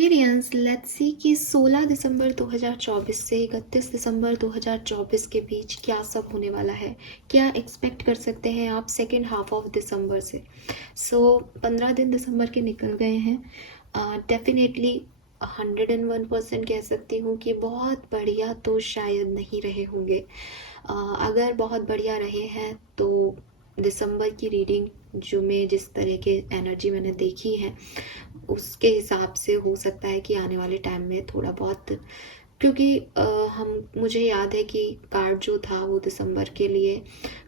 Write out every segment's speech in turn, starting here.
Aquarians, let's see कि 16 दिसंबर 2024 से 31 दिसंबर 2024 के बीच क्या सब होने वाला है, क्या एक्सपेक्ट कर सकते हैं आप सेकेंड हाफ ऑफ दिसंबर से। 15 दिन दिसंबर के निकल गए हैं। डेफिनेटली 101% कह सकती हूँ कि बहुत बढ़िया तो शायद नहीं रहे होंगे। अगर बहुत बढ़िया रहे हैं तो दिसंबर की रीडिंग जो मैं जिस तरह के एनर्जी मैंने देखी है उसके हिसाब से हो सकता है कि आने वाले टाइम में थोड़ा बहुत, क्योंकि मुझे याद है कि कार्ड जो था वो दिसंबर के लिए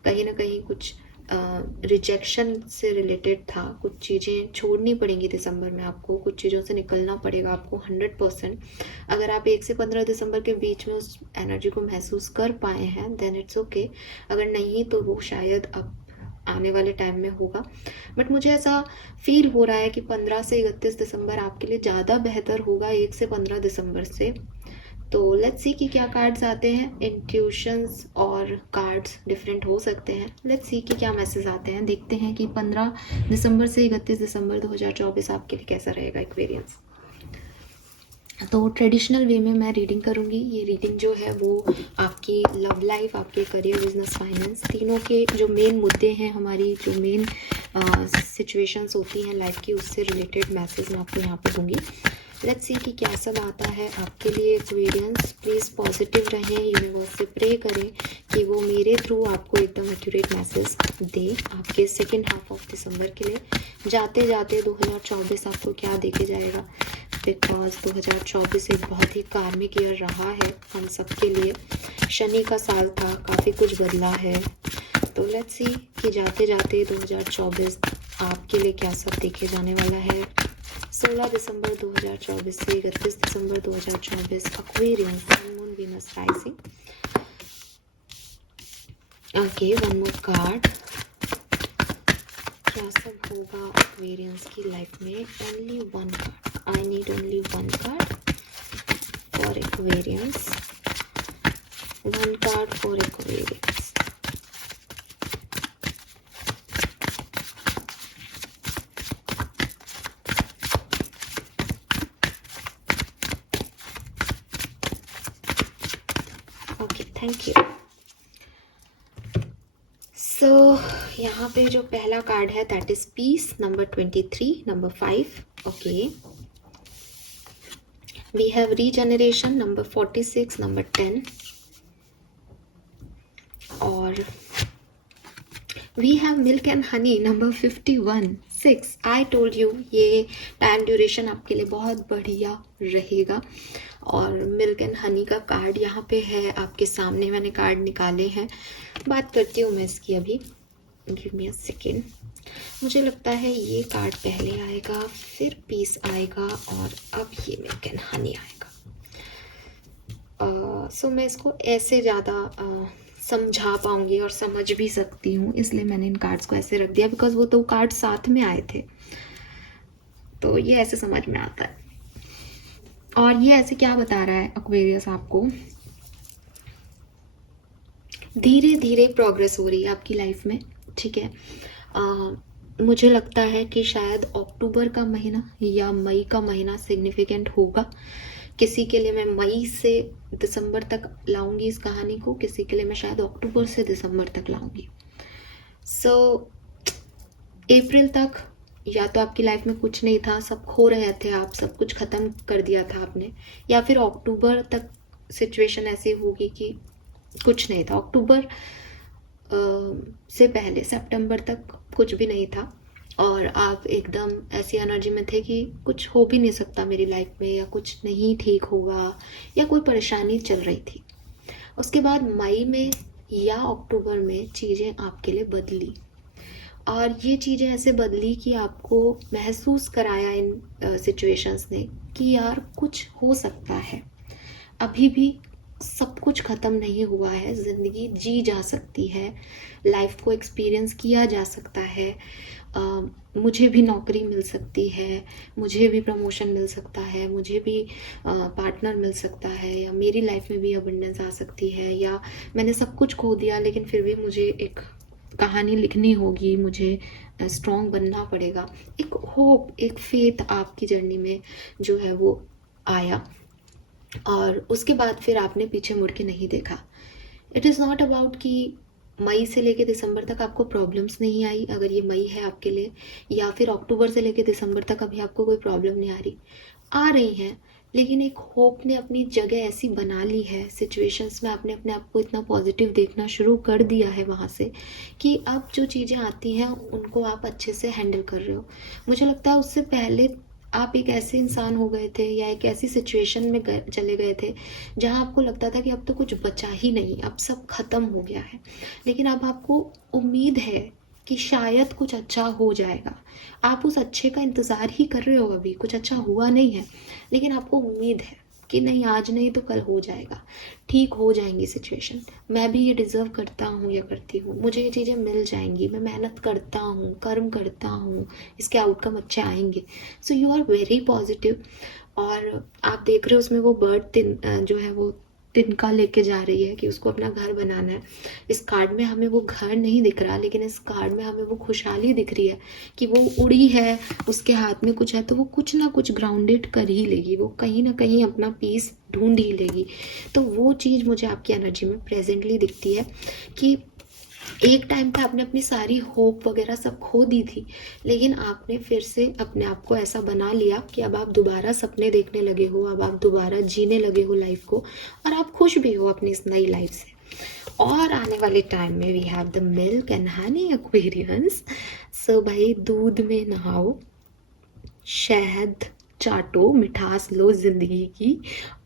कहीं ना कहीं कुछ रिजेक्शन से रिलेटेड था। कुछ चीज़ें छोड़नी पड़ेंगी दिसंबर में, आपको कुछ चीज़ों से निकलना पड़ेगा आपको 100%। अगर आप 1 से 15 दिसंबर के बीच में उस एनर्जी को महसूस कर पाए हैं देन इट्स ओके। अगर नहीं तो वो शायद अब आने वाले टाइम में होगा। बट मुझे ऐसा फील हो रहा है कि 15 से 31 दिसंबर आपके लिए ज़्यादा बेहतर होगा 1 से 15 दिसंबर से। तो लेट्स सी कि क्या कार्ड्स आते हैं। इंट्यूशंस और कार्ड्स डिफरेंट हो सकते हैं। लेट्स सी कि क्या मैसेज आते हैं। देखते हैं कि 15 दिसंबर से 31 दिसंबर 2024 आपके लिए कैसा रहेगा एक्वेरियंस। तो ट्रेडिशनल वे में मैं रीडिंग करूँगी। ये रीडिंग जो है वो आपकी लव लाइफ, आपके करियर, बिजनेस, फाइनेंस, तीनों के जो मेन मुद्दे हैं, हमारी जो मेन सिचुएशंस होती हैं लाइफ की, उससे रिलेटेड मैसेज मैं आपको यहाँ पे दूँगी। लेट्स सी कि क्या सब आता है आपके लिए एक्वेरियंस। प्लीज़ पॉजिटिव रहें, यूनिवर्स से प्रे करें कि वो मेरे थ्रू आपको एकदम एक्यूरेट मैसेज दे आपके सेकेंड हाफ ऑफ दिसंबर के लिए। जाते जाते 2024 आपको क्या देके जाएगा, बिकॉज 2024 एक बहुत ही कार्मिक ईयर रहा है हम सब के लिए। शनि का साल था, काफ़ी कुछ बदला है। तो लेट्स सी कि जाते जाते 2024 आपके लिए क्या सब देखे जाने वाला है। 16 दिसंबर 2024 से 31 दिसंबर 2024 Aquarians, sun, moon, Venus, rising. Okay, one more card. क्या सब होगा एक्वेरियंस की लाइफ में। Only one card, I need only one card for Aquarians. One card for Aquarians. Okay, thank you. So यहाँ पे जो पहला कार्ड है that is peace, number 23, number 5। Okay, we have regeneration, number 46, number 10, और we have milk and honey, number 51, 6। I told you ये time duration आपके लिए बहुत बढ़िया रहेगा। और मिल्क एंड हनी का कार्ड यहाँ पे है आपके सामने, मैंने कार्ड निकाले हैं। बात करती हूँ मैं इसकी अभी, गिव मी अ सेकेंड। मुझे लगता है ये कार्ड पहले आएगा, फिर पीस आएगा, और अब ये मिल्क एंड हनी आएगा। सो मैं इसको ऐसे ज़्यादा समझा पाऊंगी और समझ भी सकती हूँ, इसलिए मैंने इन कार्ड्स को ऐसे रख दिया, बिकॉज वो तो कार्ड साथ में आए थे, तो ये ऐसे समझ में आता है। और ये ऐसे क्या बता रहा है एक्वेरियस आपको, धीरे धीरे प्रोग्रेस हो रही है आपकी लाइफ में, ठीक है। मुझे लगता है कि शायद अक्टूबर का महीना या मई का महीना सिग्निफिकेंट होगा। किसी के लिए मैं मई से दिसंबर तक लाऊंगी इस कहानी को, किसी के लिए मैं शायद अक्टूबर से दिसंबर तक लाऊंगी। सो अप्रैल तक या तो आपकी लाइफ में कुछ नहीं था, सब खो रहे थे आप, सब कुछ ख़त्म कर दिया था आपने, या फिर अक्टूबर तक सिचुएशन ऐसी होगी कि कुछ नहीं था। अक्टूबर से पहले सितंबर तक कुछ भी नहीं था, और आप एकदम ऐसी एनर्जी में थे कि कुछ हो भी नहीं सकता मेरी लाइफ में, या कुछ नहीं ठीक होगा, या कोई परेशानी चल रही थी। उसके बाद मई में या अक्टूबर में चीज़ें आपके लिए बदली, और ये चीज़ें ऐसे बदली कि आपको महसूस कराया इन सिचुएशंस ने कि यार कुछ हो सकता है, अभी भी सब कुछ ख़त्म नहीं हुआ है, ज़िंदगी जी जा सकती है, लाइफ को एक्सपीरियंस किया जा सकता है। मुझे भी नौकरी मिल सकती है, मुझे भी प्रमोशन मिल सकता है, मुझे भी पार्टनर मिल सकता है, या मेरी लाइफ में भी अबंडेंस आ सकती है, या मैंने सब कुछ खो दिया लेकिन फिर भी मुझे एक कहानी लिखनी होगी, मुझे स्ट्रॉन्ग बनना पड़ेगा। एक होप, एक फेथ आपकी जर्नी में जो है वो आया, और उसके बाद फिर आपने पीछे मुड़ के नहीं देखा। इट इज़ नॉट अबाउट कि मई से लेके दिसंबर तक आपको प्रॉब्लम्स नहीं आई, अगर ये मई है आपके लिए, या फिर अक्टूबर से लेके दिसंबर तक अभी आपको कोई प्रॉब्लम नहीं आ रही हैं, लेकिन एक होप ने अपनी जगह ऐसी बना ली है सिचुएशंस में, आपने अपने आप को इतना पॉजिटिव देखना शुरू कर दिया है वहाँ से, कि अब जो चीज़ें आती हैं उनको आप अच्छे से हैंडल कर रहे हो। मुझे लगता है उससे पहले आप एक ऐसे इंसान हो गए थे, या एक ऐसी सिचुएशन में चले गए थे जहाँ आपको लगता था कि अब तो कुछ बचा ही नहीं, अब सब खत्म हो गया है। लेकिन अब आपको उम्मीद है कि शायद कुछ अच्छा हो जाएगा। आप उस अच्छे का इंतज़ार ही कर रहे हो, अभी कुछ अच्छा हुआ नहीं है, लेकिन आपको उम्मीद है कि नहीं, आज नहीं तो कल हो जाएगा, ठीक हो जाएंगी सिचुएशन, मैं भी ये डिज़र्व करता हूँ या करती हूँ, मुझे ये चीज़ें मिल जाएंगी, मैं मेहनत करता हूँ, कर्म करता हूँ, इसके आउटकम अच्छे आएंगे। So you are very positive. और आप देख रहे हो उसमें वो बर्ड जो है वो तिनका लेके जा रही है कि उसको अपना घर बनाना है। इस कार्ड में हमें वो घर नहीं दिख रहा, लेकिन इस कार्ड में हमें वो खुशहाली दिख रही है कि वो उड़ी है, उसके हाथ में कुछ है, तो वो कुछ ना कुछ ग्राउंडेड कर ही लेगी, वो कहीं ना कहीं अपना पीस ढूंढ ही लेगी। तो वो चीज़ मुझे आपकी एनर्जी में प्रेजेंटली दिखती है कि एक टाइम पे आपने अपनी सारी होप वगैरह सब खो दी थी, लेकिन आपने फिर से अपने आप को ऐसा बना लिया कि अब आप दोबारा सपने देखने लगे हो, अब आप दोबारा जीने लगे हो लाइफ को, और आप खुश भी हो अपनी इस नई लाइफ से। और आने वाले टाइम में we have the milk and honey Aquarians. So भाई, दूध में नहाओ, शहद चाटो, मिठास लो ज़िंदगी की।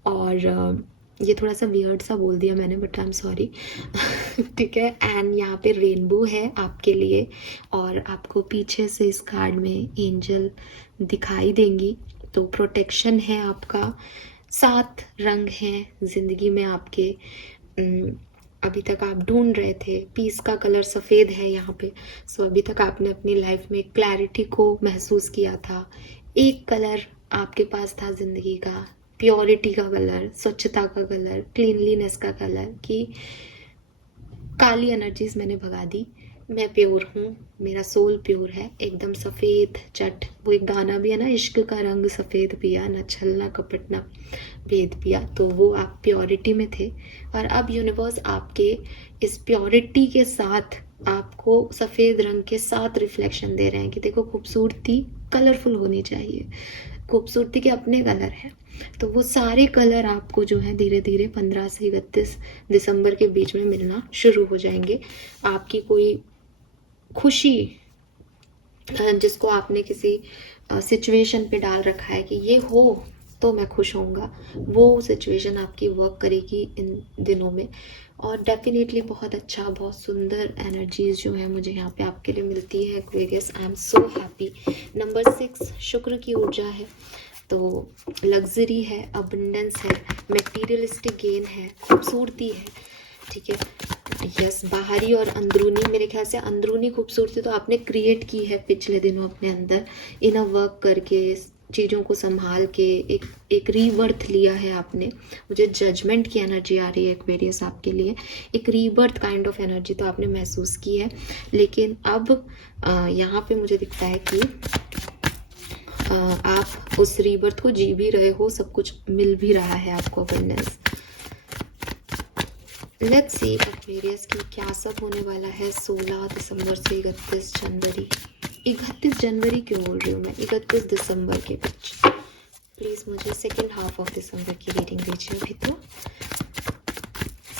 और ये थोड़ा सा वियर्ड सा बोल दिया मैंने, बट आई एम सॉरी। ठीक है। एंड यहाँ पे रेनबो है आपके लिए, और आपको पीछे से इस कार्ड में एंजल दिखाई देंगी, तो प्रोटेक्शन है आपका। 7 रंग हैं ज़िंदगी में आपके। अभी तक आप ढूंढ रहे थे, पीस का कलर सफ़ेद है यहाँ पे। सो अभी तक आपने अपनी लाइफ में क्लैरिटी को महसूस किया था। एक कलर आपके पास था ज़िंदगी का, प्योरिटी का कलर, स्वच्छता का कलर, क्लीनलीनेस का कलर, कि काली एनर्जीज मैंने भगा दी, मैं प्योर हूँ, मेरा सोल प्योर है, एकदम सफ़ेद चट। वो एक गाना भी है ना, इश्क का रंग सफ़ेद पिया, न छल न कपट न भेद पिया। तो वो आप प्योरिटी में थे, और अब यूनिवर्स आपके इस प्योरिटी के साथ आपको सफ़ेद रंग के साथ रिफ्लेक्शन दे रहे हैं कि देखो, खूबसूरती कलरफुल होनी चाहिए, खूबसूरती के अपने कलर हैं। तो वो सारे कलर आपको जो है धीरे धीरे 15 से 31 दिसंबर के बीच में मिलना शुरू हो जाएंगे। आपकी कोई खुशी जिसको आपने किसी सिचुएशन पे डाल रखा है कि ये हो तो मैं खुश होऊंगा, वो सिचुएशन आपकी वर्क करेगी इन दिनों में। और डेफिनेटली बहुत अच्छा, बहुत सुंदर एनर्जीज जो है मुझे यहाँ पे आपके लिए मिलती है Aquarius. I am so happy. Number 6 शुक्र की ऊर्जा है, तो लग्जरी है, अबंडेंस है, मटेरियलिस्टिक गेन है, खूबसूरती है। ठीक है, यस। बाहरी और अंदरूनी, मेरे ख्याल से अंदरूनी खूबसूरती तो आपने क्रिएट की है पिछले दिनों अपने अंदर, इनर वर्क करके, चीज़ों को संभाल के एक रीबर्थ लिया है आपने। मुझे जजमेंट की एनर्जी आ रही है एक्वेरियस आपके लिए, एक रीबर्थ काइंड ऑफ एनर्जी तो आपने महसूस की है। लेकिन अब यहाँ पे मुझे दिखता है कि आप उस रीबर्थ को जी भी रहे हो, सब कुछ मिल भी रहा है आपको, अबंडेंस। लेट्स सी एक्वेरियस की क्या सब होने वाला है 16 दिसंबर से 31 जनवरी। 31 जनवरी क्यों बोल रही हूँ मैं, 31 दिसंबर के बीच। प्लीज़ मुझे सेकेंड हाफ ऑफ दिसंबर की रीडिंग दीजिए अभी तो।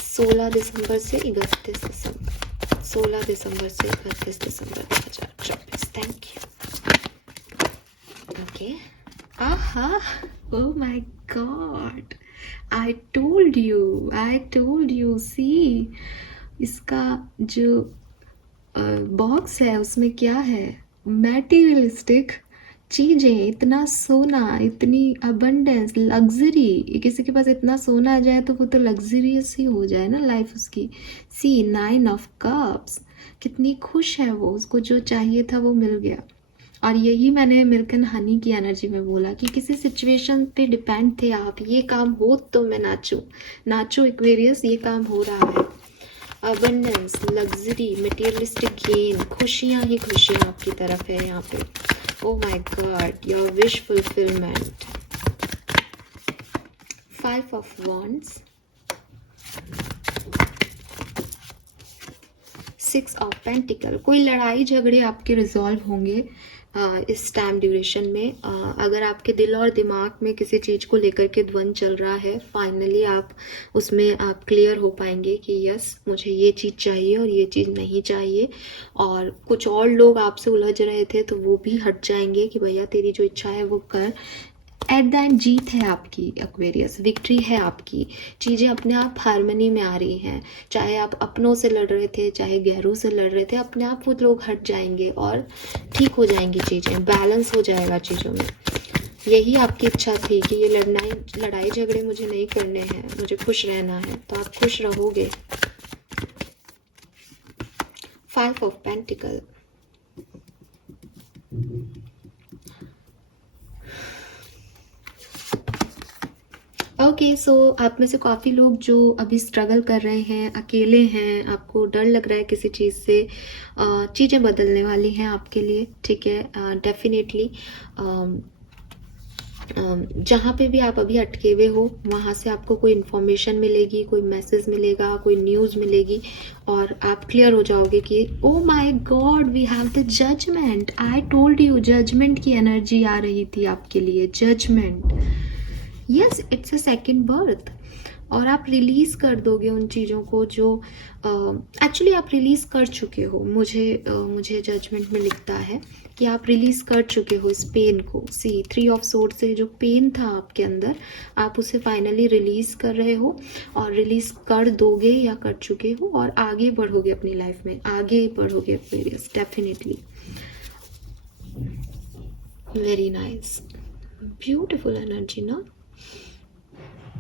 16 दिसंबर से 31 दिसंबर, 16 दिसंबर से 31 दिसंबर 2024। Thank you. ओके। आहा, oh my god, I told you, see, इसका जो बॉक्स है उसमें क्या है, मटेरियलिस्टिक चीज़ें, इतना सोना, इतनी अबंडेंस, लग्जरी। किसी के पास इतना सोना आ जाए तो वो तो लग्जरियस ही हो जाए ना लाइफ उसकी। सी 9 ऑफ कप्स, कितनी खुश है वो, उसको जो चाहिए था वो मिल गया। और यही मैंने मिल्क एंड हनी की एनर्जी में बोला कि किसी सिचुएशन पे डिपेंड थे आप, ये काम हो तो मैं नाचूं एक्वेरियस, ये काम हो रहा है। अबंडेंस, लग्जरी, मटेरियलिस्टिक गेन, खुशियाँ ही खुशियाँ आपकी तरफ है यहाँ पे। ओह my God, your wish fulfilment. 5 of wands, 6 of pentacle. कोई लड़ाई झगड़े आपके रिजॉल्व होंगे इस टाइम ड्यूरेशन में। अगर आपके दिल और दिमाग में किसी चीज़ को लेकर के द्वंद चल रहा है, फाइनली आप उसमें आप क्लियर हो पाएंगे कि यस, मुझे ये चीज़ चाहिए और ये चीज़ नहीं चाहिए। और कुछ और लोग आपसे उलझ रहे थे तो वो भी हट जाएंगे कि भैया तेरी जो इच्छा है वो कर। एट द एंड जीत है आपकी एक्वेरियस, विक्ट्री है आपकी। चीज़ें अपने आप हारमोनी में आ रही हैं। चाहे आप अपनों से लड़ रहे थे, चाहे गैरों से लड़ रहे थे, अपने आप वो लोग हट जाएंगे और ठीक हो जाएंगी चीज़ें, बैलेंस हो जाएगा चीज़ों में। यही आपकी इच्छा थी कि ये लड़ाई झगड़े मुझे नहीं करने हैं, मुझे खुश रहना है, तो आप खुश रहोगे। 5 ऑफ पेंटिकल। ओके, सो आप में से काफ़ी लोग जो अभी स्ट्रगल कर रहे हैं, अकेले हैं, आपको डर लग रहा है किसी चीज़ से, चीज़ें बदलने वाली हैं आपके लिए, ठीक है। डेफिनेटली जहाँ पे भी आप अभी अटके हुए हो वहाँ से आपको कोई इन्फॉर्मेशन मिलेगी, कोई मैसेज मिलेगा, कोई न्यूज़ मिलेगी और आप क्लियर हो जाओगे कि oh my God, we have the judgement. I told you, judgement की एनर्जी आ रही थी आपके लिए, judgement. Yes, it's a second birth. और आप रिलीज कर दोगे उन चीज़ों को जो एक्चुअली आप रिलीज कर चुके हो। मुझे जजमेंट में लिखता है कि आप रिलीज कर चुके हो इस पेन को। सी 3 ऑफ सोर्ड से जो पेन था आपके अंदर, आप उसे फाइनली रिलीज कर रहे हो और रिलीज कर दोगे या कर चुके हो और आगे बढ़ोगे अपनी लाइफ में, आगे बढ़ोगे Aquarius, definitely. Very nice, beautiful energy ना।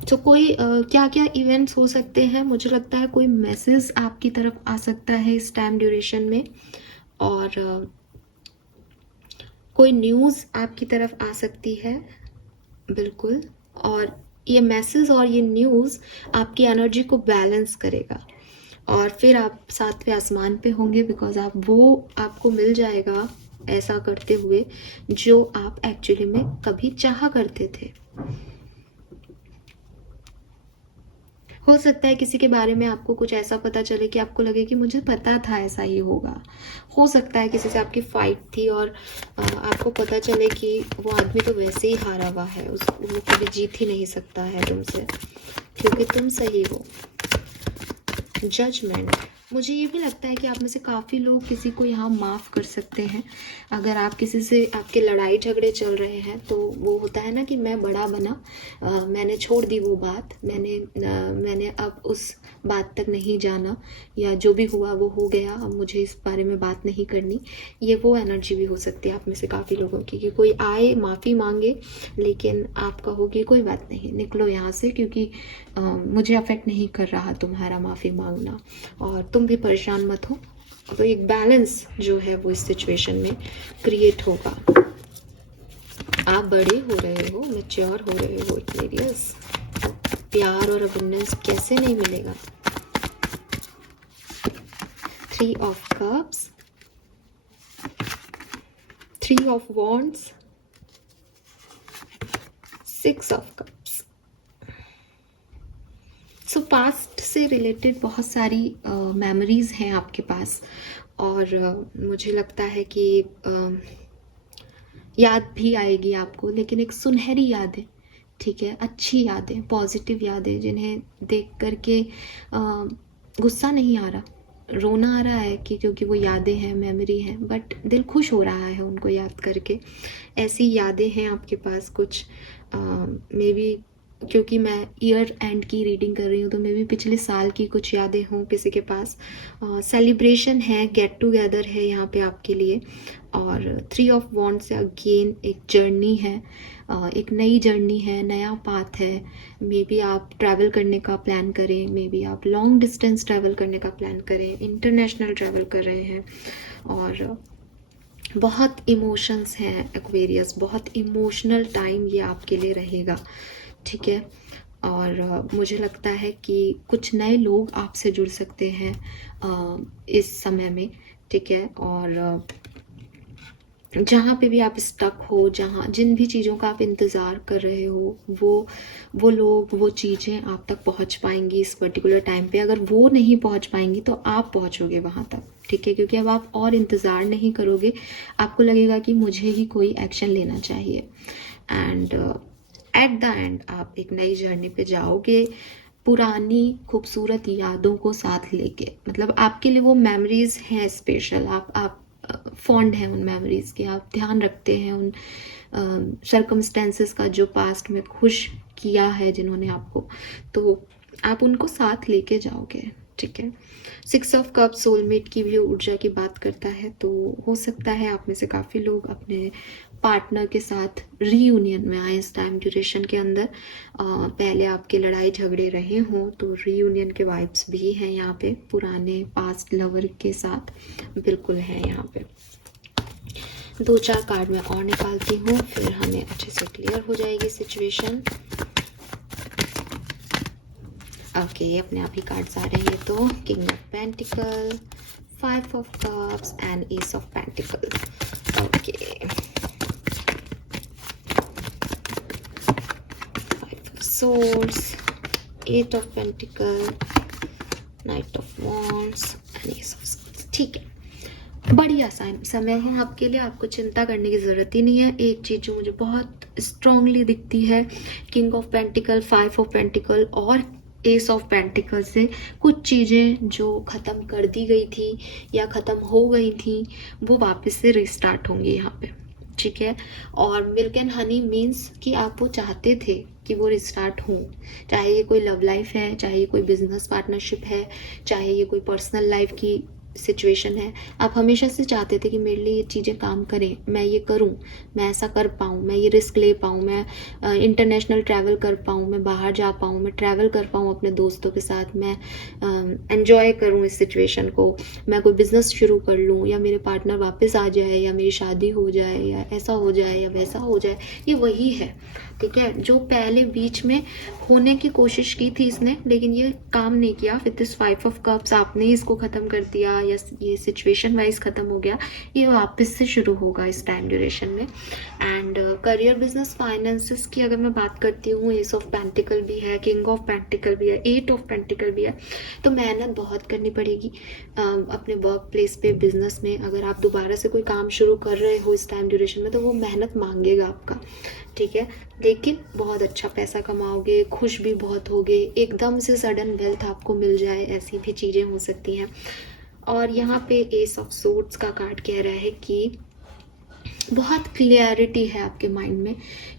तो कोई क्या क्या इवेंट्स हो सकते हैं, मुझे लगता है कोई मैसेज आपकी तरफ आ सकता है इस टाइम ड्यूरेशन में, और कोई न्यूज़ आपकी तरफ आ सकती है, बिल्कुल। और ये मैसेज और ये न्यूज़ आपकी एनर्जी को बैलेंस करेगा और फिर आप 7वें आसमान पे होंगे, बिकॉज आपको मिल जाएगा ऐसा करते हुए जो आप एक्चुअली में कभी चाहा करते थे। हो सकता है किसी के बारे में आपको कुछ ऐसा पता चले कि आपको लगे कि मुझे पता था ऐसा ही होगा। हो सकता है किसी से आपकी फाइट थी और आपको पता चले कि वो आदमी तो वैसे ही हारा हुआ है, वो कभी जीत ही नहीं सकता है तुमसे, क्योंकि तुम सही हो। जजमेंट। मुझे ये भी लगता है कि आप में से काफ़ी लोग किसी को यहाँ माफ़ कर सकते हैं। अगर आप किसी से, आपके लड़ाई झगड़े चल रहे हैं, तो वो होता है ना कि मैं बड़ा बना, मैंने छोड़ दी वो बात, मैंने अब उस बात तक नहीं जाना, या जो भी हुआ वो हो गया, अब मुझे इस बारे में बात नहीं करनी। ये वो एनर्जी भी हो सकती है आप में से काफ़ी लोगों की कि कोई आए माफ़ी मांगे, लेकिन आप कहोगे कोई बात नहीं, निकलो यहाँ से, क्योंकि मुझे अफेक्ट नहीं कर रहा तुम्हारा माफ़ी मांगना, और तुम भी परेशान मत हो। तो एक बैलेंस जो है वो इस सिचुएशन में क्रिएट होगा। आप बड़े हो रहे हो, मैच्योर हो रहे हो एक्वेरियस। प्यार और अबंडेंस कैसे नहीं मिलेगा। 3 of cups, 3 of wands, 6 of cups. So past से रिलेटेड बहुत सारी मेमोरीज हैं आपके पास, और मुझे लगता है कि याद भी आएगी आपको, लेकिन एक सुनहरी यादें, ठीक है, अच्छी यादें, पॉजिटिव यादें, जिन्हें देख करके गुस्सा नहीं आ रहा, रोना आ रहा है कि क्योंकि वो यादें हैं, मेमोरी हैं, बट दिल खुश हो रहा है उनको याद करके। ऐसी यादें हैं आपके पास कुछ, मे बी क्योंकि मैं ईयर एंड की रीडिंग कर रही हूँ, तो मे भी पिछले साल की कुछ यादें हों किसी के पास। सेलिब्रेशन है, गेट टुगेदर है यहाँ पे आपके लिए। और 3 ऑफ वॉन्ड से अगेन एक जर्नी है, एक नई जर्नी है, नया पाथ है। मे बी आप ट्रैवल करने का प्लान करें, मे बी आप लॉन्ग डिस्टेंस ट्रैवल करने का प्लान करें, इंटरनेशनल ट्रैवल कर रहे हैं, और बहुत इमोशंस हैं एक्वेरियस, बहुत इमोशनल टाइम ये आपके लिए रहेगा, ठीक है। और मुझे लगता है कि कुछ नए लोग आपसे जुड़ सकते हैं इस समय में, ठीक है। और जहाँ पे भी आप स्टक हो, जहाँ जिन भी चीज़ों का आप इंतज़ार कर रहे हो, वो लोग, वो चीज़ें आप तक पहुँच पाएंगी इस पर्टिकुलर टाइम पे। अगर वो नहीं पहुँच पाएंगी तो आप पहुँचोगे वहाँ तक, ठीक है। क्योंकि अब आप और इंतज़ार नहीं करोगे, आपको लगेगा कि मुझे ही कोई एक्शन लेना चाहिए। एंड एट द एंड आप एक नई जर्नी पे जाओगे, पुरानी खूबसूरत यादों को साथ लेके। मतलब आपके लिए वो मेमोरीज हैं स्पेशल, आप फॉन्ड हैं उन मेमोरीज के, आप ध्यान रखते हैं उन सर्कमस्टेंसेस का जो पास्ट में खुश किया है जिन्होंने आपको, तो आप उनको साथ लेके जाओगे, ठीक है। 6 ऑफ कप सोलमेट की भी ऊर्जा की बात करता है, तो हो सकता है आप में से काफ़ी लोग अपने पार्टनर के साथ रीयूनियन में आए इस टाइम ड्यूरेशन के अंदर। पहले आपके लड़ाई झगड़े रहे हों तो रीयूनियन के वाइब्स भी हैं यहाँ पे, पुराने पास्ट लवर के साथ बिल्कुल है यहाँ पे। 2-4 कार्ड मैं और निकालती हूँ, फिर हमें अच्छे से क्लियर हो जाएगी सिचुएशन। ओके, अपने आप ही कार्ड्स आ रहे हैं। तो king of pentacle, 5 of cups and S of pentacle. Okay, 5 of swords, 8 of pentacle, night of wands and S of swords. ठीक है, बढ़िया समय है आपके लिए, आपको चिंता करने की ज़रूरत ही नहीं है। एक चीज़ जो मुझे बहुत स्ट्रांगली दिखती है, king of pentacle, 5 of pentacle और एस ऑफ पेंटिकल से कुछ चीज़ें जो ख़त्म कर दी गई थी या ख़त्म हो गई थी वो वापस से रिस्टार्ट होंगी यहाँ पे, ठीक है। और मिल्क एंड हनी मीन्स कि आप वो चाहते थे कि वो रिस्टार्ट हो, चाहे ये कोई लव लाइफ है, चाहे ये कोई बिजनेस पार्टनरशिप है, चाहे ये कोई पर्सनल लाइफ की सिचुएशन है। आप हमेशा से चाहते थे कि मेरे लिए ये चीज़ें काम करें, मैं ये करूं, मैं ऐसा कर पाऊं, मैं ये रिस्क ले पाऊं, मैं इंटरनेशनल ट्रैवल कर पाऊं, मैं बाहर जा पाऊं, मैं ट्रैवल कर पाऊं अपने दोस्तों के साथ, मैं एंजॉय करूं इस सिचुएशन को, मैं कोई बिजनेस शुरू कर लूं, या मेरे पार्टनर वापस आ जाए, या मेरी शादी हो जाए, या ऐसा हो जाए या वैसा हो जाए। ये वही है, ठीक है, जो पहले बीच में होने की कोशिश की थी इसने, लेकिन ये काम नहीं किया। विद दिस 5 ऑफ कप्स आपने इसको ख़त्म कर दिया, या ये सिचुएशन वाइज ख़त्म हो गया, ये वापस से शुरू होगा इस टाइम ड्यूरेशन में। एंड करियर, बिजनेस, फाइनेंसेस की अगर मैं बात करती हूँ, एस ऑफ पेंटिकल भी है, किंग ऑफ पेंटिकल भी है, 8 ऑफ पेंटिकल भी है, तो मेहनत बहुत करनी पड़ेगी अपने वर्क प्लेस पे, बिजनेस में। अगर आप दोबारा से कोई काम शुरू कर रहे हो इस टाइम ड्यूरेशन में तो वो मेहनत मांगेगा आपका, ठीक है, लेकिन बहुत अच्छा पैसा कमाओगे, खुश भी बहुत होगे, एकदम से सडन वेल्थ आपको मिल जाए, ऐसी भी चीज़ें हो सकती हैं। और यहाँ पे एस ऑफ सोर्ड्स का कार्ड कह रहा है कि बहुत क्लियरिटी है आपके माइंड में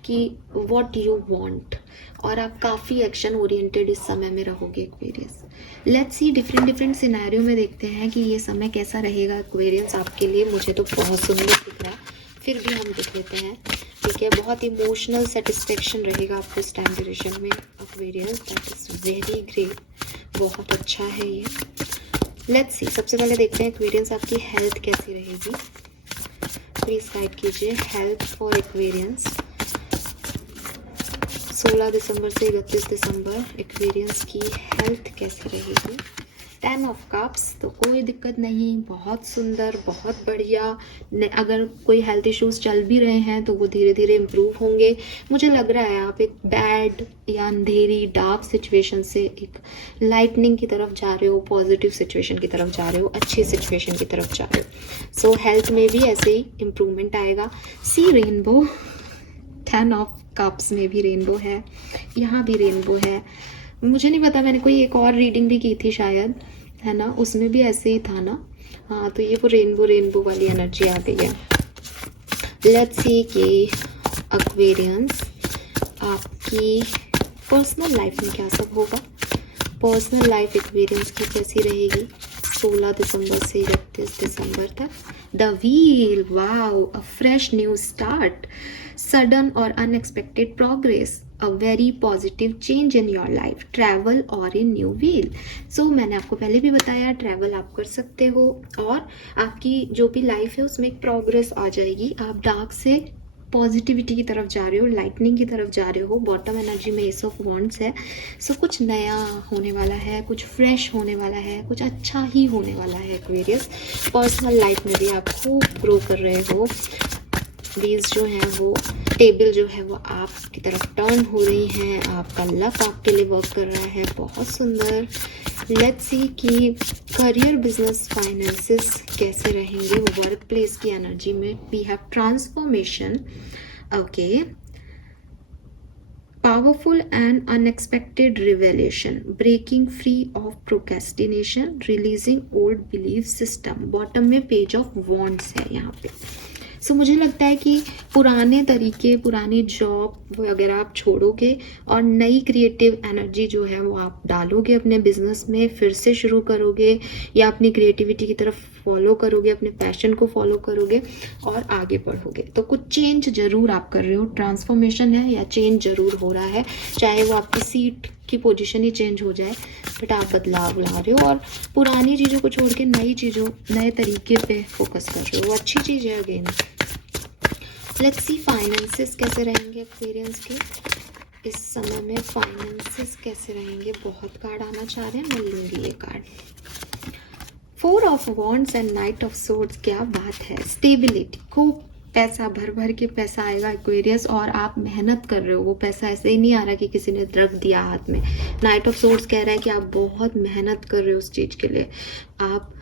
कि व्हाट यू वांट, और आप काफ़ी एक्शन ओरिएंटेड इस समय में रहोगे Aquarius. Let's see, different scenario में देखते हैं कि ये समय कैसा रहेगा एक्वेरियस आपके लिए। मुझे तो बहुत सुंदर दिख रहा है, फिर भी हम देख लेते हैं, ठीक है। बहुत इमोशनल सेटिस्फेक्शन रहेगा आपको इस टाइम ड्यूरेशन में Aquarius, that is very great, बहुत अच्छा है ये। लेट्स सी, सबसे पहले देखते हैं एक्वेरियस आपकी हेल्थ कैसी रहेगी। प्लीज गाइड कीजिए हेल्थ फॉर एक्वेरियस 16 दिसंबर से 31 दिसंबर, एक्वेरियस की हेल्थ कैसी रहेगी। 10 ऑफ कप्स, तो कोई दिक्कत नहीं, बहुत सुंदर, बहुत बढ़िया। अगर कोई हेल्थ इश्यूज चल भी रहे हैं तो वो धीरे धीरे इम्प्रूव होंगे। मुझे लग रहा है आप एक बैड या अंधेरी डार्क सिचुएशन से एक लाइटनिंग की तरफ जा रहे हो, पॉजिटिव सिचुएशन की तरफ जा रहे हो, अच्छी सिचुएशन की तरफ जा रहे हो। सो हेल्थ में भी ऐसे ही इम्प्रूवमेंट आएगा। सी रेनबो, 10 ऑफ कप्स में भी रेनबो है, यहाँ भी रेनबो है। मुझे नहीं पता, मैंने कोई एक और रीडिंग भी की थी शायद, है ना, उसमें भी ऐसे ही था ना। हाँ, तो ये वो रेनबो वाली एनर्जी आ गई है। लेट्स सी कि एक्वेरियस आपकी पर्सनल लाइफ में क्या सब होगा। पर्सनल लाइफ एक्वेरियस की कैसी रहेगी 16 दिसंबर से 31 दिसंबर तक। The wheel, wow, a fresh new start, sudden or unexpected progress, a very positive change in your life, travel or a new wheel। So मैंने आपको पहले भी बताया, ट्रैवल आप कर सकते हो और आपकी जो भी लाइफ है उसमें एक प्रोग्रेस आ जाएगी। आप डार्क से पॉजिटिविटी की तरफ जा रहे हो, लाइटनिंग की तरफ जा रहे हो। बॉटम एनर्जी में एस ऑफ वॉन्ड्स है। सो कुछ नया होने वाला है, कुछ फ्रेश होने वाला है, कुछ अच्छा ही होने वाला है एक्वेरियस। पर्सनल लाइफ में भी आप खूब ग्रो कर रहे हो। व्हील्स जो हैं वो, टेबल जो है वो आपकी तरफ टर्न हो रही हैं। आपका लक आपके लिए वर्क कर रहा है, बहुत सुंदर। लेट्स सी कि करियर, बिजनेस, फाइनेंसेस कैसे रहेंगे वो वर्क प्लेस की एनर्जी में। We have transformation, okay, powerful and unexpected revelation, breaking free of procrastination, releasing old belief system। Bottom में पेज ऑफ वॉन्ड्स है यहाँ पे। सो मुझे लगता है कि पुराने तरीके, पुरानी जॉब वगैरह आप छोड़ोगे और नई क्रिएटिव एनर्जी जो है वो आप डालोगे अपने बिजनेस में, फिर से शुरू करोगे या अपनी क्रिएटिविटी की तरफ फॉलो करोगे, अपने पैशन को फॉलो करोगे और आगे बढ़ोगे। तो कुछ चेंज जरूर आप कर रहे हो, ट्रांसफॉर्मेशन है या चेंज जरूर हो रहा है, चाहे वो आपकी सीट की पोजीशन ही चेंज हो जाए, बट आप बदलाव ला रहे हो और पुरानी चीज़ों को छोड़ के नई चीज़ों, नए तरीके पे फोकस कर रहे हो। वो अच्छी चीज़ है अगेन। लेट्स सी फाइनेंसेस कैसे रहेंगे एक्वेरियंस के इस समय में। फाइनेंसेस कैसे रहेंगे, बहुत कार्ड आना चाह रहे हैं, मैं लूँगी ये card. 4 of wands and night of swords, क्या बात है। स्टेबिलिटी, खूब पैसा, भर भर के पैसा आएगा एक्वेरियस, और आप मेहनत कर रहे हो। वो पैसा ऐसे ही नहीं आ रहा कि किसी ने रख दिया हाथ में। नाइट ऑफ सोर्ड्स कह रहा है कि आप बहुत मेहनत कर रहे हो उस चीज़ के लिए। आप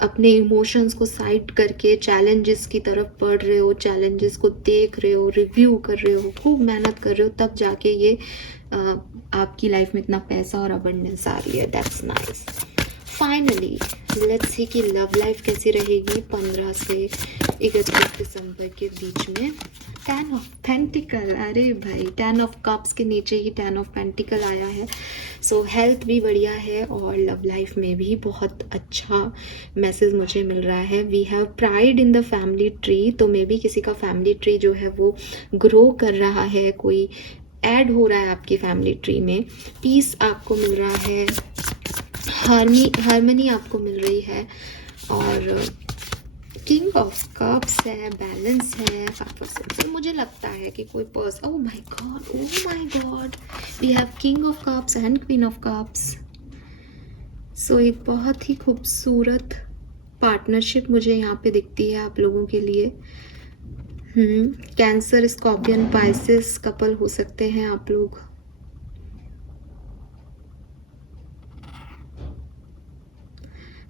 अपने इमोशंस को साइड करके चैलेंजेस की तरफ बढ़ रहे हो, चैलेंजेस को देख रहे हो, रिव्यू कर रहे हो, खूब मेहनत कर रहे हो, तब जाके ये आपकी लाइफ में इतना पैसा और अबंडेंस आ रही है। That's nice. Finally let's see कि लव लाइफ कैसी रहेगी 15 से 31 दिसंबर के बीच में। 10 ऑफ पेंटिकल, अरे भाई 10 ऑफ कप्स के नीचे ही 10 ऑफ पेंटिकल आया है। सो हेल्थ भी बढ़िया है और लव लाइफ में भी बहुत अच्छा मैसेज मुझे मिल रहा है। We have pride in the family tree, तो मे बी किसी का फैमिली ट्री जो है वो ग्रो कर रहा है, कोई ऐड हो रहा है आपकी फैमिली ट्री में। पीस आपको मिल रहा है, हार्मनी आपको मिल रही है, और किंग ऑफ कप्स है, बैलेंस है 5%। तो मुझे लगता है कि कोई person, oh my God, we have king of cups and queen of cups. So एक बहुत ही खूबसूरत पार्टनरशिप मुझे यहाँ पे दिखती है आप लोगों के लिए। कैंसर, स्कॉर्पियन, पाइसेस कपल हो सकते हैं आप लोग।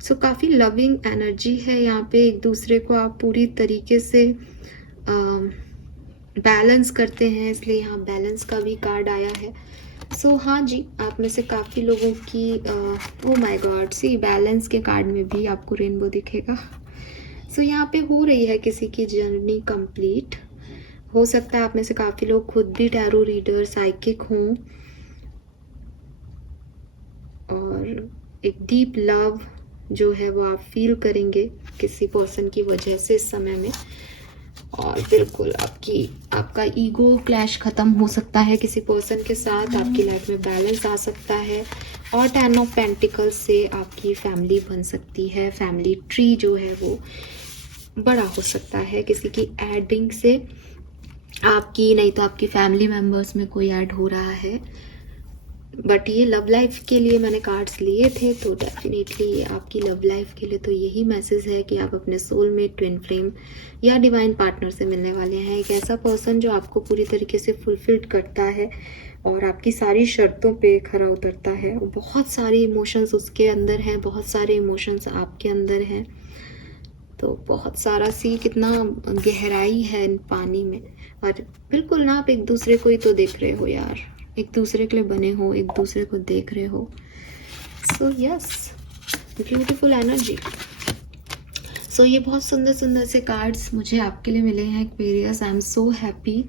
सो काफ़ी लविंग एनर्जी है यहाँ पे। एक दूसरे को आप पूरी तरीके से बैलेंस करते हैं, इसलिए यहाँ बैलेंस का भी कार्ड आया है। सो हाँ जी, आप में से काफ़ी लोगों की oh my God, see balance के कार्ड में भी आपको रेनबो दिखेगा। सो यहाँ पे हो रही है किसी की जर्नी कंप्लीट। हो सकता है आप में से काफ़ी लोग खुद भी टैरो रीडर, साइकिक हों, और एक डीप लव जो है वो आप फील करेंगे किसी पर्सन की वजह से इस समय में। और बिल्कुल आपका ईगो क्लैश ख़त्म हो सकता है किसी पर्सन के साथ, आपकी लाइफ में बैलेंस आ सकता है, और 10 ऑफ पेंटिकल्स से आपकी फैमिली बन सकती है। फैमिली ट्री जो है वो बड़ा हो सकता है किसी की एडिंग से, आपकी नहीं तो आपकी फैमिली मेम्बर्स में कोई ऐड हो रहा है। बट ये लव लाइफ के लिए मैंने कार्ड्स लिए थे, तो डेफिनेटली आपकी लव लाइफ के लिए तो यही मैसेज है कि आप अपने सोलमेट, ट्विन फ्लेम या डिवाइन पार्टनर से मिलने वाले हैं। एक ऐसा पर्सन जो आपको पूरी तरीके से फुलफिल्ड करता है और आपकी सारी शर्तों पे खरा उतरता है। बहुत सारे इमोशंस उसके अंदर हैं, बहुत सारे इमोशंस आपके अंदर हैं। तो बहुत सारा सी कितना गहराई है पानी में। और बिल्कुल ना, आप एक दूसरे को ही तो देख रहे हो यार, एक दूसरे के लिए बने हो, एक दूसरे को देख रहे हो। So yes, beautiful energy. So ये बहुत सुंदर सुंदर से कार्ड्स मुझे आपके लिए मिले हैं Aquarius. I am so happy.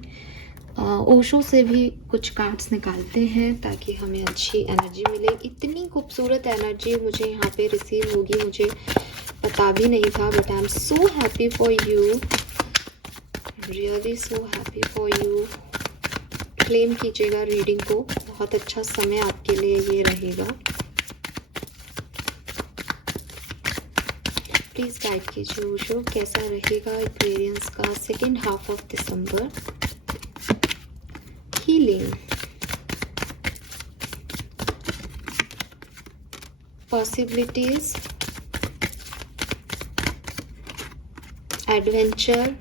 Osho से भी कुछ कार्ड्स निकालते हैं ताकि हमें अच्छी एनर्जी मिले। इतनी खूबसूरत एनर्जी मुझे यहाँ पे रिसीव होगी मुझे पता भी नहीं था, but I am so happy for you, really so happy for you. Claim कीजिएगा रीडिंग को, बहुत अच्छा समय आपके लिए ये रहेगा। प्लीज गाइड कीजिए ओशो, कैसा रहेगा एक्वेरियंस का second half of December. Healing, possibilities, adventure,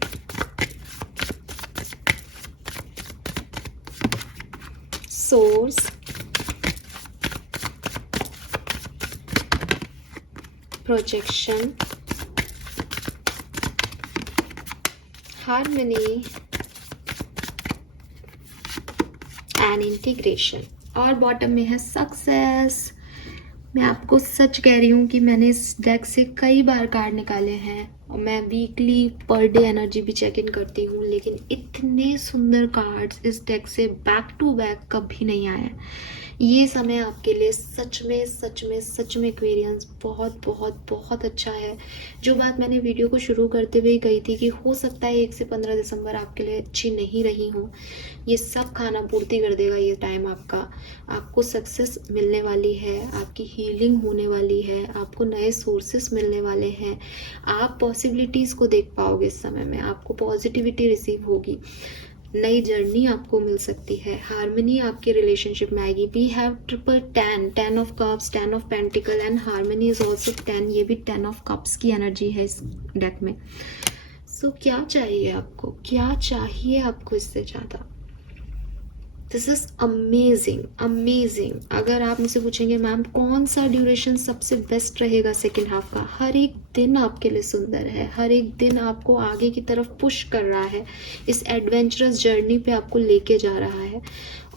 source, projection, harmony and integration. और बॉटम में है सक्सेस। मैं आपको सच कह रही हूँ कि मैंने इस डेक से कई बार कार्ड निकाले हैं और मैं वीकली पर डे एनर्जी भी चेक इन करती हूँ, लेकिन इतने सुंदर कार्ड्स इस डेक से बैक टू बैक कभी नहीं आए हैं। ये समय आपके लिए सच में सच में सच में एक्वेरियंस बहुत बहुत बहुत अच्छा है। जो बात मैंने वीडियो को शुरू करते हुए कही थी कि हो सकता है 1 से 15 दिसंबर आपके लिए अच्छी नहीं रही हो, ये सब खाना पूर्ति कर देगा ये टाइम आपका। आपको सक्सेस मिलने वाली है, आपकी हीलिंग होने वाली है, आपको नए सोर्सेस मिलने वाले हैं, आप पॉसिबिलिटीज़ को देख पाओगे इस समय में, आपको पॉजिटिविटी रिसीव होगी, नई जर्नी आपको मिल सकती है, हार्मनी आपके रिलेशनशिप में आएगी। We have triple 10 of cups, 10 of pentacle and harmony is also 10। ये भी 10 ऑफ कप्स की एनर्जी है इस डेक में। सो क्या चाहिए आपको, क्या चाहिए आपको इससे ज़्यादा? This is amazing amazing. अगर आप मुझसे पूछेंगे मैम कौन सा ड्यूरेशन सबसे बेस्ट रहेगा सेकेंड हाफ का, हर एक दिन आपके लिए सुंदर है, हर एक दिन आपको आगे की तरफ पुश कर रहा है, इस एडवेंचरस जर्नी पे आपको लेके जा रहा है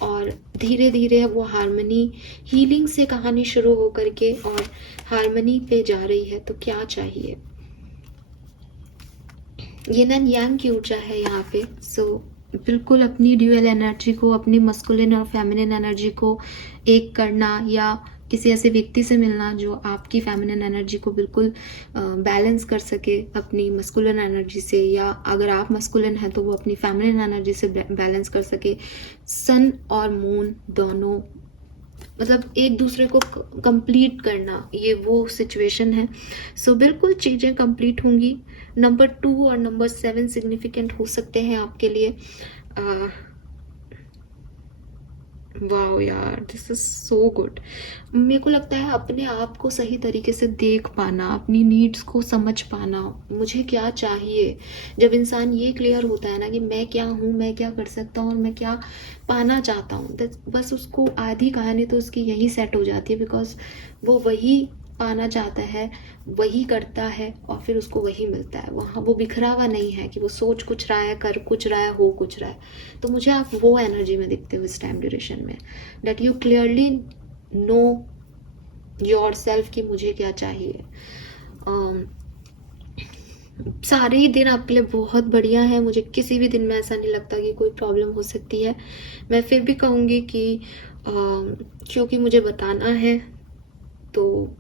और धीरे धीरे वो हार्मनी हीलिंग से कहानी शुरू हो करके और हार्मनी पे जा रही है। तो क्या चाहिए? ये नन यांग की ऊर्जा है यहाँ पे। सो बिल्कुल अपनी ड्यूअल एनर्जी को, अपनी मस्कुलिन और फेमिनिन एनर्जी को एक करना या किसी ऐसे व्यक्ति से मिलना जो आपकी फेमिनिन एनर्जी को बिल्कुल बैलेंस कर सके अपनी मस्कुलिन एनर्जी से, या अगर आप मस्कुलिन हैं तो वो अपनी फेमिनिन एनर्जी से बैलेंस कर सके। सन और मून दोनों मतलब एक दूसरे को कंप्लीट करना, ये वो सिचुएशन है। सो बिल्कुल चीज़ें कंप्लीट होंगी। नंबर 2 और नंबर 7 सिग्निफिकेंट हो सकते हैं आपके लिए। वाओ यार, दिस इज सो गुड। मेरे को लगता है अपने आप को सही तरीके से देख पाना, अपनी नीड्स को समझ पाना, मुझे क्या चाहिए। जब इंसान ये क्लियर होता है ना कि मैं क्या हूँ, मैं क्या कर सकता हूँ और मैं क्या पाना चाहता हूँ, बस उसको आधी कहानी तो उसकी यही सेट हो जाती है। बिकॉज वो वही पाना चाहता है, वही करता है और फिर उसको वही मिलता है। वहाँ वो बिखरा हुआ नहीं है कि वो सोच कुछ रहा है, कर कुछ रहा है, हो कुछ रहा है। तो मुझे आप वो एनर्जी में दिखते हो इस टाइम ड्यूरेशन में, that you clearly know your self कि मुझे क्या चाहिए। सारे ही दिन आपके लिए बहुत बढ़िया है। मुझे किसी भी दिन में ऐसा नहीं लगता कि कोई प्रॉब्लम हो सकती है। मैं फिर भी कहूँगी कि क्योंकि मुझे बताना है तो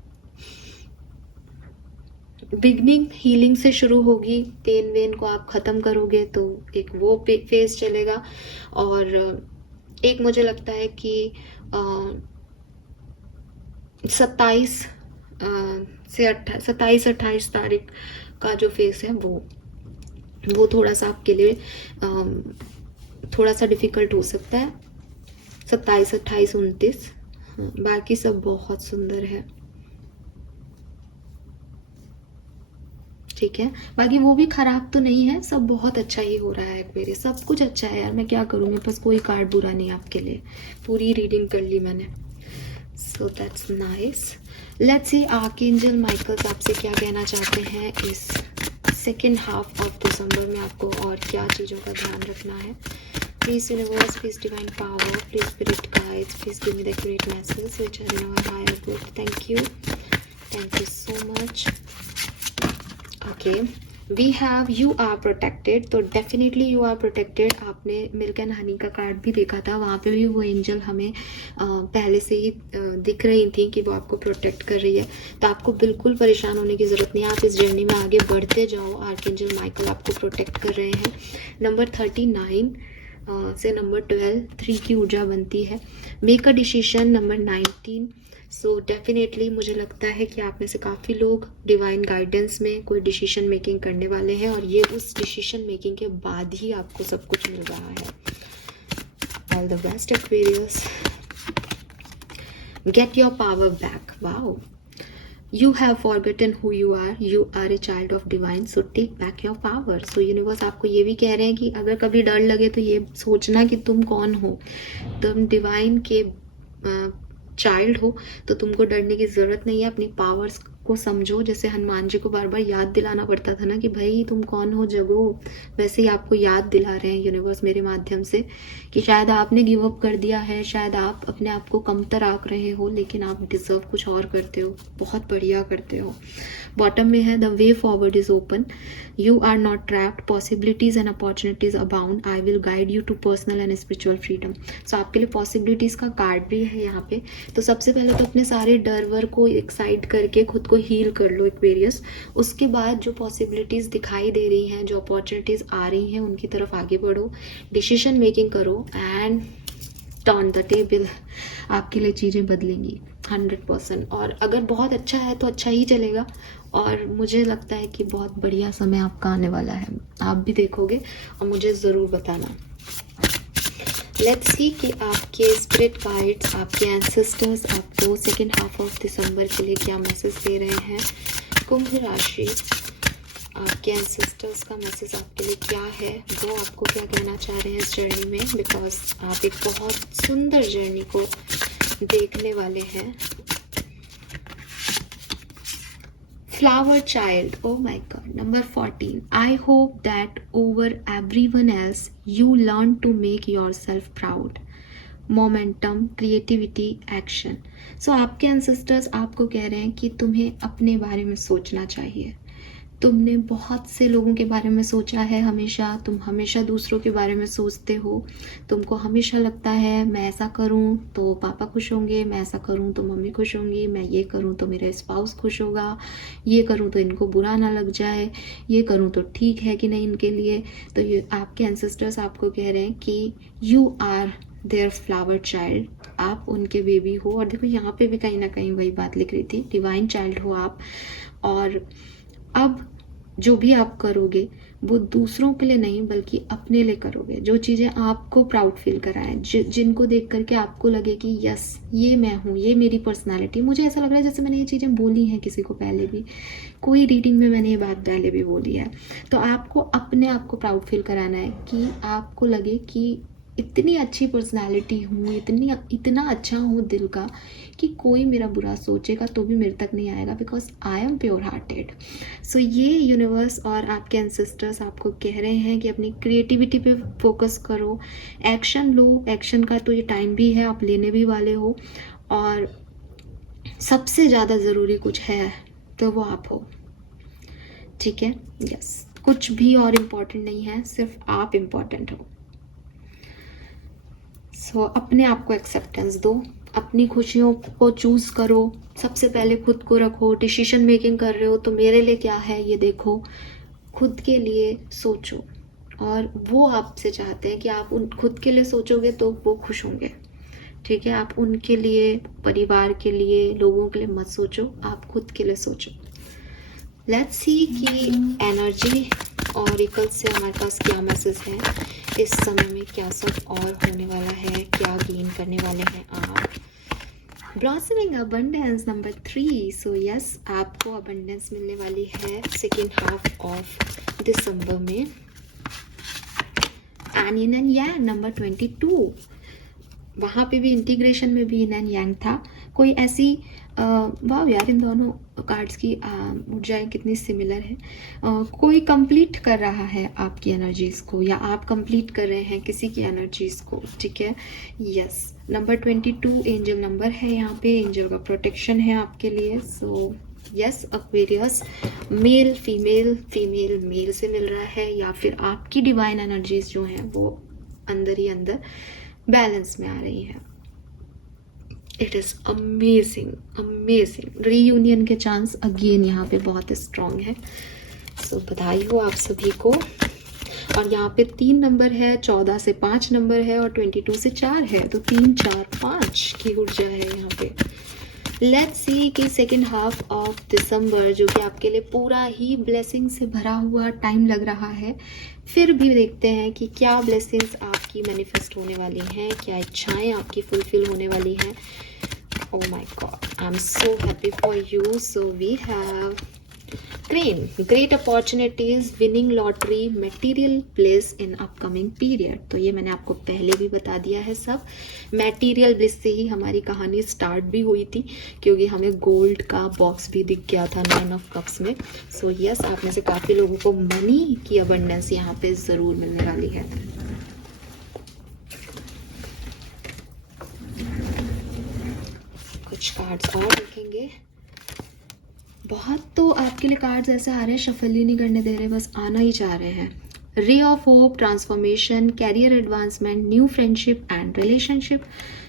बिगनिंग हीलिंग से शुरू होगी। पेन वेन को आप ख़त्म करोगे तो एक वो फेज चलेगा। और एक मुझे लगता है कि 27 से 27-28 तारीख का जो फेज है वो थोड़ा सा आपके लिए थोड़ा सा डिफ़िकल्ट हो सकता है। 27, 28, 29 बाकी सब बहुत सुंदर है, ठीक है। बाकी वो भी खराब तो नहीं है, सब बहुत अच्छा ही हो रहा है एक्वेरियस, सब कुछ अच्छा है यार। मैं क्या करूँ, मेरे पास कोई कार्ड बुरा नहीं आपके लिए। पूरी रीडिंग कर ली मैंने। So that's nice. Let's see archangel Michael आपसे क्या कहना चाहते हैं इस सेकेंड हाफ ऑफ दिसंबर में। आपको और क्या चीज़ों का ध्यान रखना है। Please universe, please divine power, please spirit guides, please give me the great message which are in our higher good. Thank you so much. Okay, we have you are protected. तो डेफिनेटली यू आर प्रोटेक्टेड। आपने milk and honey का card भी देखा था, वहाँ पे भी वो एंजल हमें पहले से ही दिख रही थी कि वो आपको प्रोटेक्ट कर रही है। तो आपको बिल्कुल परेशान होने की ज़रूरत नहीं है, आप इस जर्नी में आगे बढ़ते जाओ। आर्कएंजल माइकल आपको प्रोटेक्ट कर रहे हैं। नंबर 39 से नंबर 12 3 की ऊर्जा बनती है। Make a decision number 19। So definitely मुझे लगता है कि आप में से काफ़ी लोग डिवाइन गाइडेंस में कोई डिसीजन मेकिंग करने वाले हैं, और ये उस डिसीजन मेकिंग के बाद ही आपको सब कुछ मिल रहा है। All the best Aquarius, get your power back. Wow, you have forgotten who you are a child of divine, so take back your power। so universe आपको ये भी कह रहे हैं कि अगर कभी डर लगे तो ये सोचना कि तुम कौन हो, तुम डिवाइन के चाइल्ड हो, तो तुमको डरने की ज़रूरत नहीं है। अपनी पावर्स को समझो, जैसे हनुमान जी को बार बार याद दिलाना पड़ता था ना कि भाई तुम कौन हो, जगो, वैसे ही आपको याद दिला रहे हैं यूनिवर्स मेरे माध्यम से कि शायद आपने गिव अप कर दिया है, शायद आप अपने आप को कमतर आंक रहे हो, लेकिन आप डिजर्व कुछ और करते हो, बहुत बढ़िया करते हो। बॉटम में है the way forward is open, you are not trapped, possibilities and opportunities abound, I will guide you to personal and spiritual freedom. So आपके लिए पॉसिबिलिटीज का कार्ड भी है यहाँ पे। तो सबसे पहले तो अपने सारे डर वर को एक्साइट करके खुद को हील कर लो एक्वेरियस। उसके बाद जो पॉसिबिलिटीज दिखाई दे रही हैं, जो अपॉर्चुनिटीज आ रही हैं, उनकी तरफ आगे बढ़ो, डिसीजन मेकिंग करो एंड टर्न द टेबल। आपके लिए चीज़ें बदलेंगी 100%। और अगर बहुत अच्छा है तो अच्छा ही चलेगा, और मुझे लगता है कि बहुत बढ़िया समय आपका आने वाला है, आप भी देखोगे और मुझे ज़रूर बताना। लेट्स सी कि आपके स्पिरिट गाइड्स, आपके एंसेस्टर्स आपको सेकेंड हाफ ऑफ दिसंबर के लिए क्या मैसेज दे रहे हैं। कुंभ राशि, आपके एंसेस्टर्स का मैसेज आपके लिए क्या है, वो आपको क्या कहना चाह रहे हैं इस जर्नी में, बिकॉज आप एक बहुत सुंदर जर्नी को देखने वाले हैं। Flower child, oh my god, number 14, I hope that over everyone else you learn to make yourself proud। Momentum, creativity, action. So आपके एंसेस्टर्स आपको कह रहे हैं कि तुम्हें अपने बारे में सोचना चाहिए। तुमने बहुत से लोगों के बारे में सोचा है हमेशा, तुम हमेशा दूसरों के बारे में सोचते हो, तुमको हमेशा लगता है मैं ऐसा करूं तो पापा खुश होंगे, मैं ऐसा करूं तो मम्मी खुश होंगी, मैं ये करूं तो मेरा स्पाउस खुश होगा, ये करूं तो इनको बुरा ना लग जाए, ये करूं तो ठीक है कि नहीं इनके लिए। तो ये आपके एंसेस्टर्स आपको कह रहे हैं कि you are there flower child, आप उनके बेबी हो। और देखो यहाँ पे भी कहीं ना कहीं वही बात लिख रही थी, डिवाइन चाइल्ड हो आप। और अब जो भी आप करोगे वो दूसरों के लिए नहीं बल्कि अपने लिए करोगे, जो चीज़ें आपको प्राउड फील कराएं, जिनको देख करके आपको लगे कि यस ये मैं हूँ, ये मेरी पर्सनालिटी। मुझे ऐसा लग रहा है जैसे मैंने ये चीज़ें बोली हैं किसी को पहले भी, कोई रीडिंग में मैंने ये बात पहले भी बोली है। तो आपको अपने आप को प्राउड फील कराना है कि आपको लगे कि इतनी अच्छी पर्सनालिटी हूँ, इतना अच्छा हूँ दिल का कि कोई मेरा बुरा सोचेगा तो भी मेरे तक नहीं आएगा, because I am pure hearted. So ये यूनिवर्स और आपके एंसेस्टर्स आपको कह रहे हैं कि अपनी क्रिएटिविटी पे फोकस करो, एक्शन लो। एक्शन का तो ये टाइम भी है, आप लेने भी वाले हो। और सबसे ज़्यादा ज़रूरी कुछ है तो वो आप हो, ठीक है? यस, कुछ भी और इम्पोर्टेंट नहीं है, सिर्फ आप इम्पोर्टेंट हो। सो अपने आप को एक्सेप्टेंस दो, अपनी खुशियों को चूज़ करो, सबसे पहले खुद को रखो। डिसीजन मेकिंग कर रहे हो तो मेरे लिए क्या है ये देखो, खुद के लिए सोचो। और वो आपसे चाहते हैं कि आप उन खुद के लिए सोचोगे तो वो खुश होंगे, ठीक है? आप उनके लिए, परिवार के लिए, लोगों के लिए मत सोचो, आप खुद के लिए सोचो। लेट्स सी कि एनर्जी ऑरिकल से हमारे पास क्या मैसेज है इस समय में, क्या सब और होने वाला है, क्या गेन करने वाले हैं आप। Blossoming abundance number 3। So yes, आपको अबंडेंस मिलने वाली है सेकेंड हाफ ऑफ दिसंबर में। And yin and yang number 22, वहाँ पे भी इंटीग्रेशन में भी yin and yang था। कोई ऐसी वाह यार, इन दोनों कार्ड्स की ऊर्जाएं कितनी सिमिलर है। कोई कंप्लीट कर रहा है आपकी एनर्जीज को, या आप कंप्लीट कर रहे हैं किसी की एनर्जीज को, ठीक है? यस, नंबर 22 एंजल नंबर है, यहाँ पे एंजल का प्रोटेक्शन है आपके लिए। So yes, Aquarius, male female, female male से मिल रहा है, या फिर आपकी डिवाइन एनर्जीज जो हैं वो अंदर ही अंदर बैलेंस में आ रही हैं। It is amazing, amazing. Reunion के चांस अगेन यहाँ पे बहुत स्ट्रॉन्ग है। सो बधाई हो आप सभी को। और यहाँ पे 3 नंबर है, 14 से 5 नंबर है और 22 से 4 है, तो 3 4 5 की ऊर्जा है यहाँ पे। लेट्स सी कि सेकेंड हाफ ऑफ दिसंबर, जो कि आपके लिए पूरा ही ब्लेसिंग से भरा हुआ टाइम लग रहा है, फिर भी देखते हैं कि क्या ब्लेसिंग्स आपकी मैनिफेस्ट होने वाली हैं, क्या इच्छाएं आपकी फुलफिल होने वाली हैं। Oh my God, I'm so happy for you. So we have Crane, great opportunities, winning lottery, material bliss in upcoming period. तो ये मैंने आपको पहले भी बता दिया है सब। Material bliss से ही हमारी कहानी स्टार्ट भी हुई थी, क्योंकि हमें गोल्ड का बॉक्स भी दिख गया था 9 ऑफ कप्स में। सो यस, आप में से काफ़ी लोगों को मनी की अबंडेंस यहाँ पे ज़रूर मिलने वाली है। कुछ कार्ड्स और देखेंगे। बहुत तो आपके लिए कार्ड्स ऐसे आ रहे हैं, शफल ही नहीं करने दे रहे, बस आना ही चाह रहे हैं। Ray of hope, transformation, career advancement, new friendship and relationship.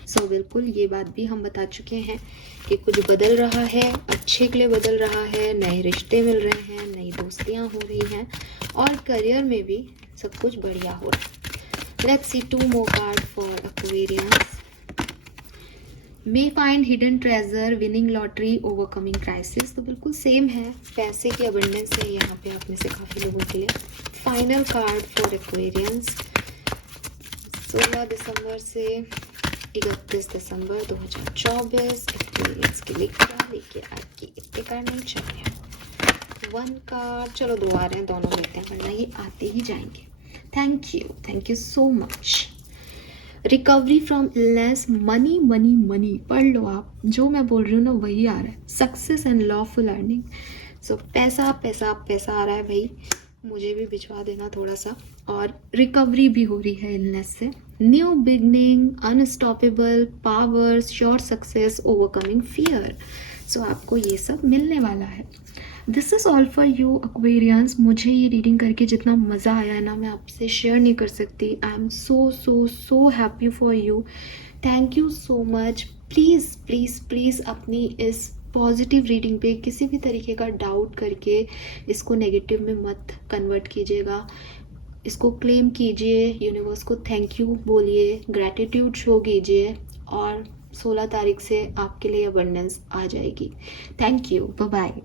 So बिल्कुल ये बात भी हम बता चुके हैं कि कुछ बदल रहा है, अच्छे के लिए बदल रहा है, नए रिश्ते मिल रहे हैं, नई दोस्तियाँ हो रही हैं और करियर में भी सब कुछ बढ़िया हो रहा है। Let's see 2 more card for Aquarians. May find hidden treasure, winning lottery, overcoming crisis. तो बिल्कुल सेम है, पैसे की अबंडेंस है यहाँ पे आप में से काफ़ी लोगों के लिए। फाइनल कार्ड फॉर एक्वेरियंस 16 दिसंबर से 31 दिसंबर 2024 एक्वेरियंस के लिए क्या लेके आएगी। इतने कार्ड नहीं चाहिए, 1 कार्ड, चलो 2 आ रहे हैं, दोनों लेते हैं वरना ये आते ही जाएंगे। Thank you so much. Recovery from illness, money money money, पढ़ लो आप, जो मैं बोल रही हूँ ना वही आ रहा है। Success and lawful earning. So पैसा पैसा पैसा आ रहा है भाई, मुझे भी भिजवा देना थोड़ा सा। और रिकवरी भी हो रही है इलनेस से। New beginning, unstoppable, power, sure success, overcoming fear. So आपको ये सब मिलने वाला है। This is all for you Aquarians. मुझे ये रीडिंग करके जितना मज़ा आया है ना, मैं आपसे शेयर नहीं कर सकती। I am so happy for you. Thank you so much. Please please please अपनी इस पॉजिटिव रीडिंग पे किसी भी तरीके का डाउट करके इसको नेगेटिव में मत कन्वर्ट कीजिएगा। इसको क्लेम कीजिए, यूनिवर्स को थैंक यू बोलिए, ग्रैटिट्यूड शो कीजिए और 16 तारीख से आपके लिए अबंडेंस आ जाएगी। Thank you, bye bye.